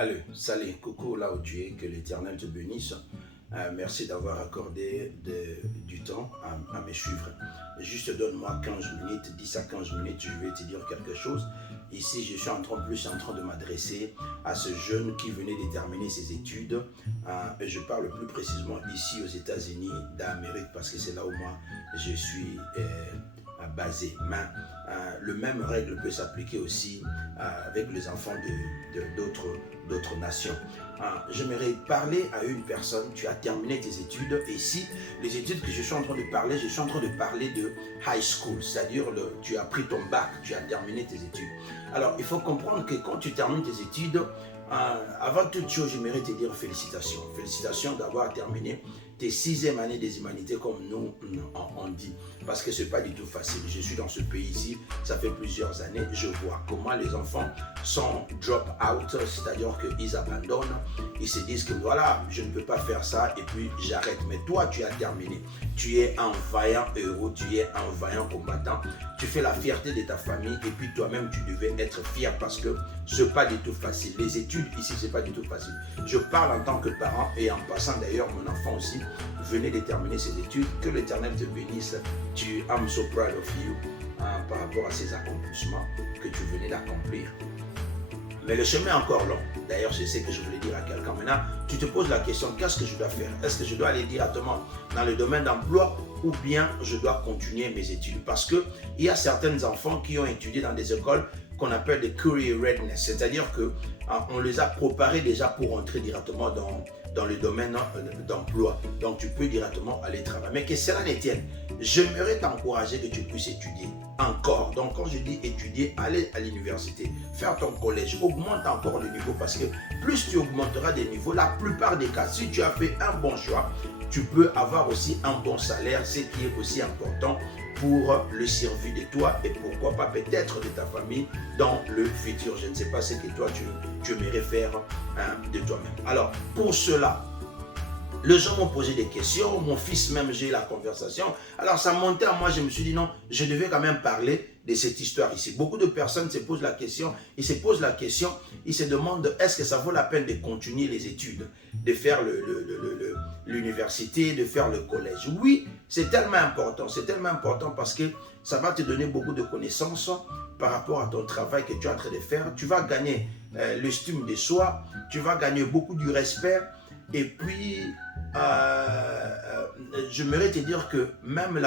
Allez, salut, coucou là où tu es, que l'Éternel te bénisse. Merci d'avoir accordé du temps à me suivre. Juste donne-moi 15 minutes, 10 à 15 minutes, je vais te dire quelque chose. Ici, je suis en train de m'adresser à ce jeune qui venait de terminer ses études. Et je parle plus précisément ici aux États-Unis d'Amérique parce que c'est là où moi je suis basé. Mais le même règle peut s'appliquer aussi avec les enfants d'autres nations. J'aimerais parler à une personne. Tu as terminé tes études et ici, les études que je suis en train de parler, je suis en train de parler de high school, c'est-à-dire tu as pris ton bac, tu as terminé tes études. Alors, il faut comprendre que quand tu termines tes études, avant toute chose, j'aimerais te dire félicitations. Félicitations d'avoir terminé tes 6e années des humanités comme nous on dit. Parce que ce n'est pas du tout facile. Je suis dans ce pays-ci, ça fait plusieurs années. Je vois comment les enfants sont drop out, c'est-à-dire qu'ils abandonnent. Ils se disent que voilà, je ne peux pas faire ça et puis j'arrête. Mais toi, tu as terminé. Tu es un vaillant héros, tu es un vaillant combattant. Tu fais la fierté de ta famille et puis toi-même, tu devais être fier parce que ce n'est pas du tout facile. Les études ici, ce n'est pas du tout facile. Je parle en tant que parent et en passant d'ailleurs, mon enfant aussi venait de terminer ses études. Que l'Éternel te bénisse. I'm so proud of you par rapport à ces accomplissements que tu venais d'accomplir. Mais le chemin est encore long. D'ailleurs, je sais que je voulais dire à quelqu'un. Maintenant, tu te poses la question, qu'est-ce que je dois faire? Est-ce que je dois aller directement dans le domaine d'emploi ou bien je dois continuer mes études? Parce qu'il y a certains enfants qui ont étudié dans des écoles qu'on appelle des career readiness, c'est-à-dire qu'on les a préparés déjà pour entrer directement dans le domaine d'emploi. Donc, tu peux directement aller travailler. Mais que cela ne tienne, j'aimerais t'encourager que tu puisses étudier encore. Donc, quand je dis étudier, aller à l'université, faire ton collège, augmente encore le niveau parce que plus tu augmenteras des niveaux, la plupart des cas, si tu as fait un bon choix, tu peux avoir aussi un bon salaire, ce qui est aussi important pour le survie de toi et pourquoi pas peut-être de ta famille dans le futur. Je ne sais pas ce que toi tu aimerais faire de toi-même. Alors, pour cela, les gens m'ont posé des questions, mon fils même, j'ai eu la conversation. Alors, ça montait à moi, je me suis dit non, je devais quand même parler de cette histoire ici. Beaucoup de personnes se posent la question, ils se demandent est-ce que ça vaut la peine de continuer les études, de faire l'université, de faire le collège. Oui, c'est tellement important parce que ça va te donner beaucoup de connaissances par rapport à ton travail que tu es en train de faire. Tu vas gagner l'estime de soi, tu vas gagner beaucoup du respect. Et puis, j'aimerais te dire que même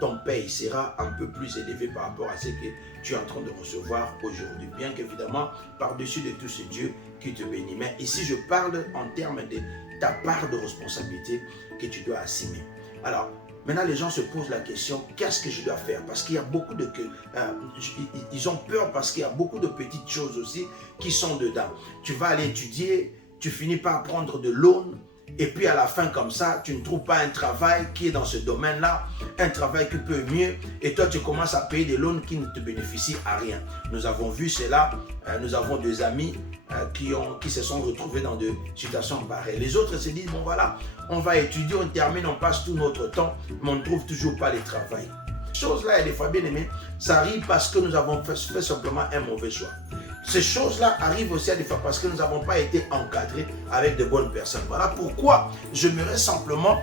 ton paye sera un peu plus élevé par rapport à ce que tu es en train de recevoir aujourd'hui. Bien qu'évidemment, par-dessus de tout, c'est Dieu qui te bénit. Mais ici, je parle en termes de ta part de responsabilité que tu dois assumer. Alors, maintenant, les gens se posent la question, qu'est-ce que je dois faire? Parce qu'il y a beaucoup de... ils ont peur parce qu'il y a beaucoup de petites choses aussi qui sont dedans. Tu vas aller étudier, tu finis par prendre de l'aune et puis à la fin comme ça, tu ne trouves pas un travail qui est dans ce domaine-là, un travail qui peut mieux et toi tu commences à payer des loans qui ne te bénéficient à rien. Nous avons vu cela, nous avons des amis qui se sont retrouvés dans des situations pareilles. Les autres se disent, bon voilà, on va étudier, on termine, on passe tout notre temps, mais on ne trouve toujours pas le travail. Chose-là, et des fois bien aimé, ça arrive parce que nous avons fait simplement un mauvais choix. Ces choses-là arrivent aussi à des fois parce que nous n'avons pas été encadrés avec de bonnes personnes. Voilà pourquoi j'aimerais simplement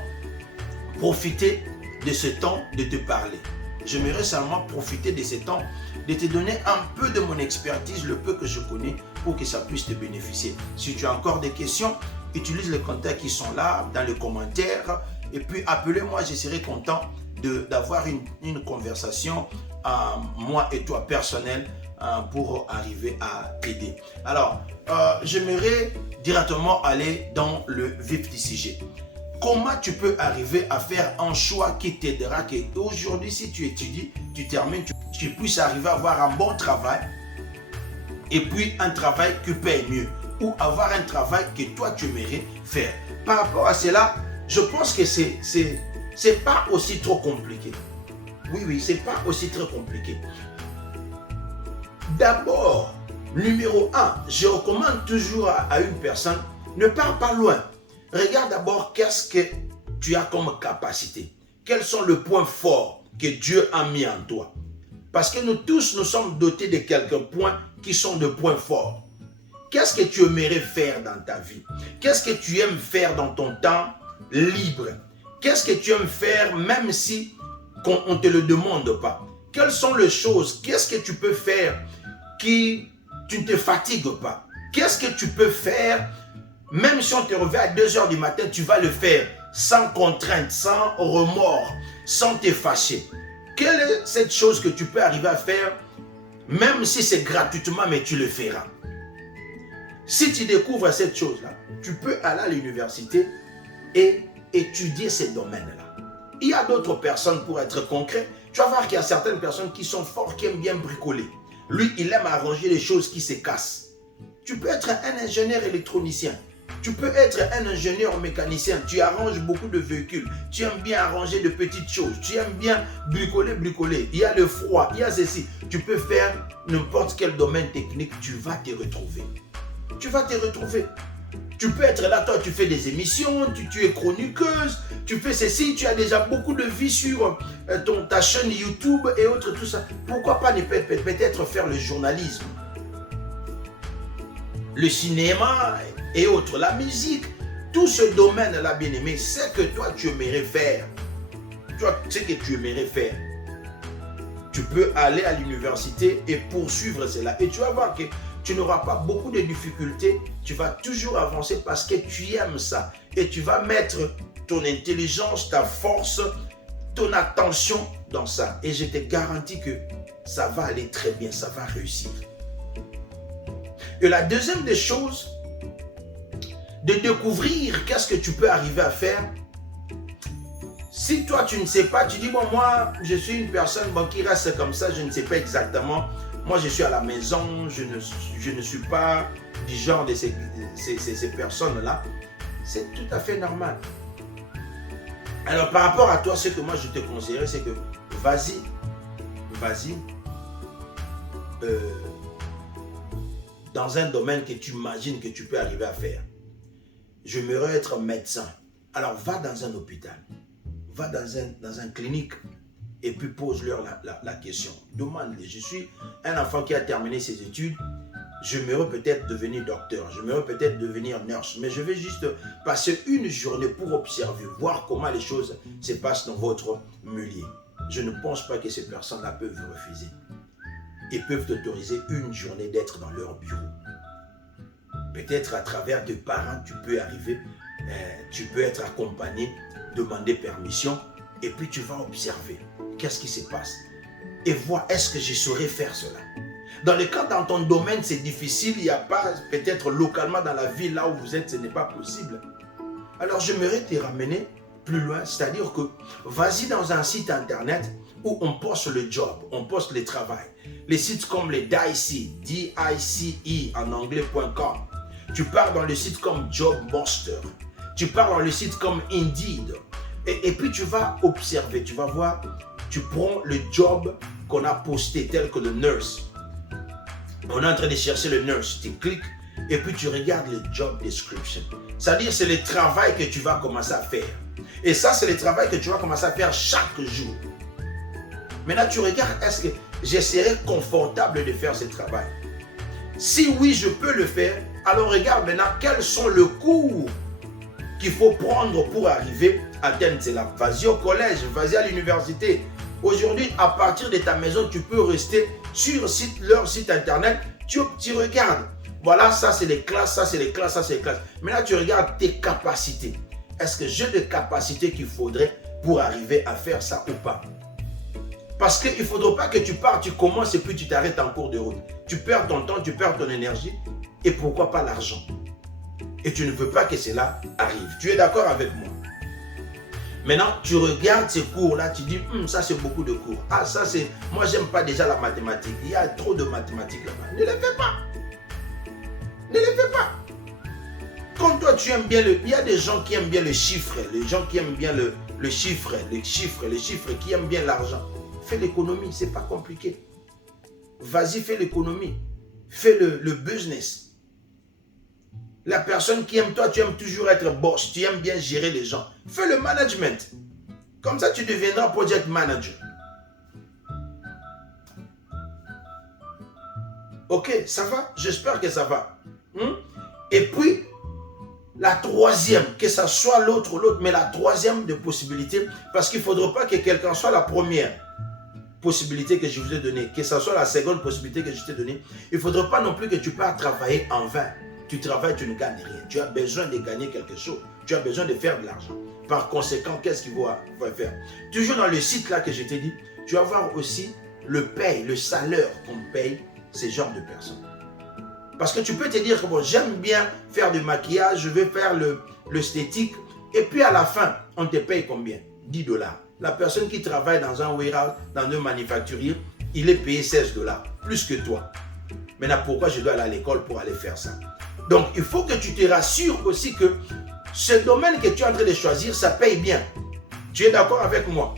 profiter de ce temps de te parler. J'aimerais simplement profiter de ce temps de te donner un peu de mon expertise, le peu que je connais, pour que ça puisse te bénéficier. Si tu as encore des questions, utilise les contacts qui sont là, dans les commentaires, et puis appelez-moi, je serai content d'avoir une conversation, moi et toi personnelle, pour arriver à t'aider. Alors, j'aimerais directement aller dans le vif du sujet. Comment tu peux arriver à faire un choix qui t'aidera, qu'aujourd'hui, si tu étudies, tu termines, tu puisses arriver à avoir un bon travail et puis un travail qui paye mieux ou avoir un travail que toi, tu aimerais faire. Par rapport à cela, je pense que c'est pas aussi trop compliqué. Oui, c'est pas aussi très compliqué. D'abord, numéro 1, je recommande toujours à une personne, ne pars pas loin. Regarde d'abord qu'est-ce que tu as comme capacité. Quels sont les points forts que Dieu a mis en toi. Parce que nous tous, nous sommes dotés de quelques points qui sont de points forts. Qu'est-ce que tu aimerais faire dans ta vie? Qu'est-ce que tu aimes faire dans ton temps libre? Qu'est-ce que tu aimes faire même si on ne te le demande pas? Quelles sont les choses? Qu'est-ce que tu peux faire qui tu ne te fatigues pas? Qu'est-ce que tu peux faire même si on te réveille à 2 h du matin, tu vas le faire sans contrainte, sans remords, sans te fâcher. Quelle est cette chose que tu peux arriver à faire même si c'est gratuitement, mais tu le feras? Si tu découvres cette chose-là, tu peux aller à l'université et étudier ces domaines-là. Il y a d'autres personnes, pour être concret, tu vas voir qu'il y a certaines personnes qui sont fortes, qui aiment bien bricoler. Lui, il aime arranger les choses qui se cassent. Tu peux être un ingénieur électronicien. Tu peux être un ingénieur mécanicien. Tu arranges beaucoup de véhicules. Tu aimes bien arranger de petites choses. Tu aimes bien bricoler. Il y a le froid, il y a ceci. Tu peux faire n'importe quel domaine technique. Tu vas te retrouver. Tu vas te retrouver. Tu peux être là, toi, tu fais des émissions, tu es chroniqueuse, tu fais ceci, tu as déjà beaucoup de vues sur ta chaîne YouTube et autres, tout ça. Pourquoi pas peut-être faire le journalisme, le cinéma et autres, la musique, tout ce domaine-là, bien-aimé, c'est que toi, tu aimerais faire. Toi, c'est que tu aimerais faire. Tu peux aller à l'université et poursuivre cela. Et tu vas voir que tu n'auras pas beaucoup de difficultés. Tu vas toujours avancer parce que tu aimes ça. Et tu vas mettre ton intelligence, ta force, ton attention dans ça. Et je te garantis que ça va aller très bien, ça va réussir. Et la deuxième des choses, de découvrir qu'est-ce que tu peux arriver à faire. Si toi tu ne sais pas, tu dis bon, moi je suis une personne qui reste comme ça, je ne sais pas exactement. Moi je suis à la maison, je ne suis pas du genre de ces personnes-là. C'est tout à fait normal. Alors par rapport à toi, ce que moi je te conseillerais, c'est que vas-y, dans un domaine que tu imagines que tu peux arriver à faire. J'aimerais être médecin. Alors va dans un hôpital, va dans un clinique et puis pose-leur la question. Demande-les, je suis un enfant qui a terminé ses études, j'aimerais peut-être devenir docteur, j'aimerais peut-être devenir nurse, mais je vais juste passer une journée pour observer, voir comment les choses se passent dans votre milieu. Je ne pense pas que ces personnes-là peuvent vous refuser. Ils peuvent t'autoriser une journée d'être dans leur bureau. Peut-être à travers tes parents, tu peux arriver, tu peux être accompagné, demander permission, et puis tu vas observer qu'est-ce qui se passe. Et voir, est-ce que je saurais faire cela? Dans le cas, dans ton domaine, c'est difficile, il n'y a pas, peut-être localement dans la ville, là où vous êtes, ce n'est pas possible. Alors, j'aimerais te ramener plus loin, c'est-à-dire que vas-y dans un site internet où on poste le job, on poste le travail. Les sites comme les DICE, D-I-C-E en anglais.com. Tu pars dans le site comme Jobmaster. Tu pars dans le site comme Indeed. Et puis tu vas observer, tu vas voir, tu prends le job qu'on a posté tel que le nurse. On est en train de chercher le nurse, tu cliques et puis tu regardes le job description. C'est-à-dire c'est le travail que tu vas commencer à faire. Et ça c'est le travail que tu vas commencer à faire chaque jour. Maintenant tu regardes, est-ce que je serai confortable de faire ce travail? Si oui, je peux le faire, alors regarde maintenant quels sont les cours qu'il faut prendre pour arriver à atteindre cela. Vas-y au collège, vas-y à l'université. Aujourd'hui, à partir de ta maison, tu peux rester sur leur site internet. Tu regardes. Voilà, ça c'est les classes, ça c'est les classes, ça c'est les classes. Maintenant, tu regardes tes capacités. Est-ce que j'ai des capacités qu'il faudrait pour arriver à faire ça ou pas? Parce qu'il ne faudra pas que tu pars, tu commences et puis tu t'arrêtes en cours de route. Tu perds ton temps, tu perds ton énergie et pourquoi pas l'argent? Et tu ne veux pas que cela arrive. Tu es d'accord avec moi? Maintenant, tu regardes ces cours-là, tu dis, ça c'est beaucoup de cours. Ah, ça c'est, moi j'aime pas déjà la mathématique. Il y a trop de mathématiques là-bas. Ne les fais pas. Ne les fais pas. Quand toi tu aimes bien il y a des gens qui aiment bien le chiffre, les gens qui aiment bien le chiffre, les chiffres, qui aiment bien l'argent. Fais l'économie, c'est pas compliqué. Vas-y, fais l'économie. Fais le business. La personne qui aime toi, tu aimes toujours être boss, tu aimes bien gérer les gens. Fais le management. Comme ça, tu deviendras project manager. Ok, ça va? J'espère que ça va. Et puis, la troisième, que ce soit l'autre ou l'autre, mais la troisième de possibilité, parce qu'il ne faudra pas que quelqu'un soit la première possibilité que je vous ai donnée, que ce soit la seconde possibilité que je t'ai donnée. Il ne faudra pas non plus que tu pars travailler en vain. Tu travailles, tu ne gagnes rien. Tu as besoin de gagner quelque chose. Tu as besoin de faire de l'argent. Par conséquent, qu'est-ce qu'il faut faire? Toujours dans le site là que je t'ai dit, tu vas voir aussi le paye, le salaire qu'on paye ces genres de personnes. Parce que tu peux te dire que bon, j'aime bien faire du maquillage, je vais faire l'esthétique, et puis à la fin, on te paye combien? 10 $. La personne qui travaille dans un warehouse, dans un manufacturier, il est payé 16 $, plus que toi. Maintenant, pourquoi je dois aller à l'école pour aller faire ça? Donc, il faut que tu te rassures aussi que ce domaine que tu es en train de choisir, ça paye bien. Tu es d'accord avec moi?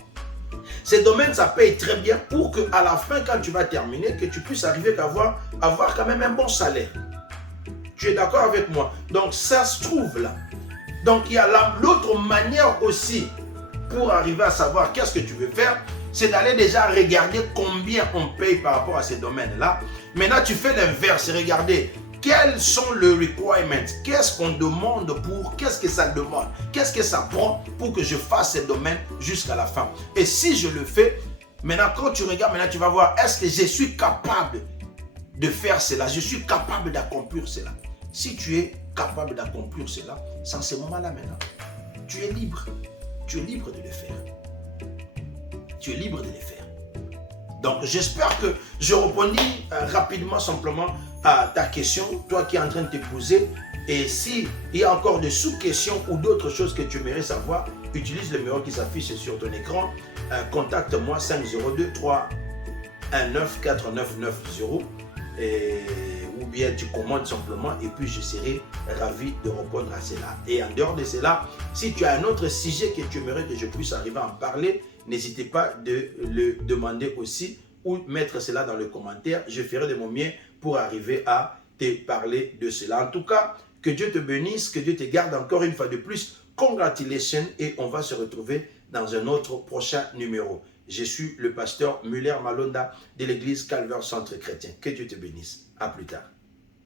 Ce domaine, ça paye très bien pour qu'à la fin, quand tu vas terminer, que tu puisses arriver à avoir quand même un bon salaire. Tu es d'accord avec moi? Donc, ça se trouve là. Donc, il y a l'autre manière aussi pour arriver à savoir qu'est-ce que tu veux faire, c'est d'aller déjà regarder combien on paye par rapport à ces domaines-là. Maintenant, tu fais l'inverse, regarder quels sont les requirements, qu'est-ce qu'on demande pour, qu'est-ce que ça demande, qu'est-ce que ça prend pour que je fasse ces domaines jusqu'à la fin. Et si je le fais, maintenant, quand tu regardes, maintenant tu vas voir, est-ce que je suis capable de faire cela, je suis capable d'accomplir cela. Si tu es capable d'accomplir cela, c'est en ce moment-là maintenant, tu es libre. Tu es libre de le faire. Tu es libre de le faire. Donc, j'espère que je répondis rapidement, simplement à ta question, toi qui es en train de te poser. Et s'il y a encore des sous-questions ou d'autres choses que tu aimerais savoir, utilise le numéro qui s'affiche sur ton écran. Contacte-moi 502-319-4990 ou bien tu commandes simplement et puis je serai ravi de répondre à cela. Et en dehors de cela, si tu as un autre sujet que tu aimerais que je puisse arriver à en parler, n'hésitez pas de le demander aussi ou mettre cela dans le commentaire. Je ferai de mon mieux pour arriver à te parler de cela. En tout cas, que Dieu te bénisse, que Dieu te garde encore une fois de plus. Congratulations et on va se retrouver dans un autre prochain numéro. Je suis le pasteur Muller Malonda de l'église Calvaire Centre Chrétien. Que Dieu te bénisse. À plus tard.